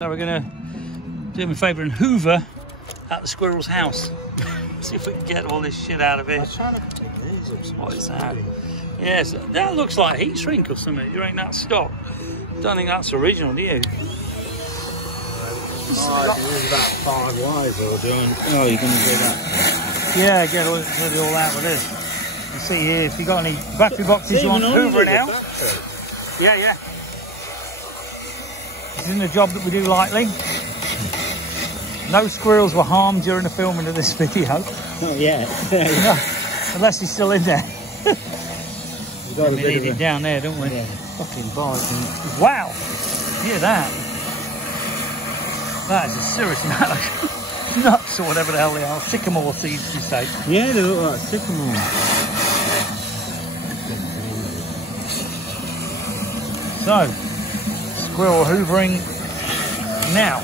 So we're going to do him a favour and hoover at the squirrel's house. See if we can get all this shit out of here. I was trying to pick these up. What is that? Yes, that looks like heat shrink or something. You think that's stock? Don't think that's original, do you? Oh, there's about 5 wires all doing. Oh, you're going to do that? Yeah, get it all out with this. You see here, if you've got any battery boxes you want hoovering out. Yeah, yeah. This isn't a job that we do lightly. No squirrels were harmed during the filming of this video. Not yet. No, unless he's still in there. We've got we need it down there, don't we? Yeah. Fucking bite. Wow! Hear that? That is a serious amount of nuts or whatever the hell they are. Sycamore seeds, you say? Yeah, they look like sycamore. So, squirrel hoovering now.